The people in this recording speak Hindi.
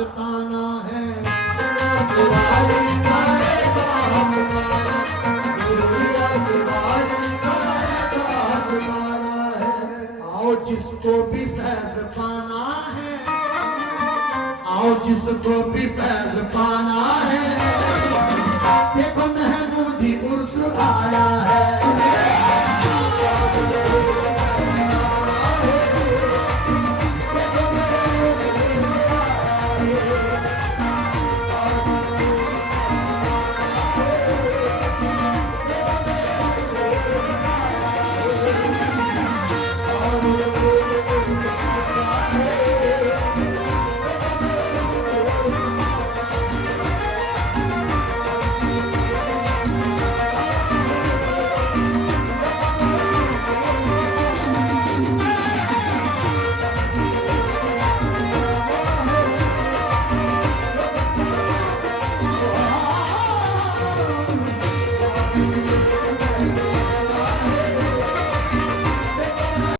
आस्ताना है। आओ जिसको भी फैज पाना है, आओ जिसको भी फैज पाना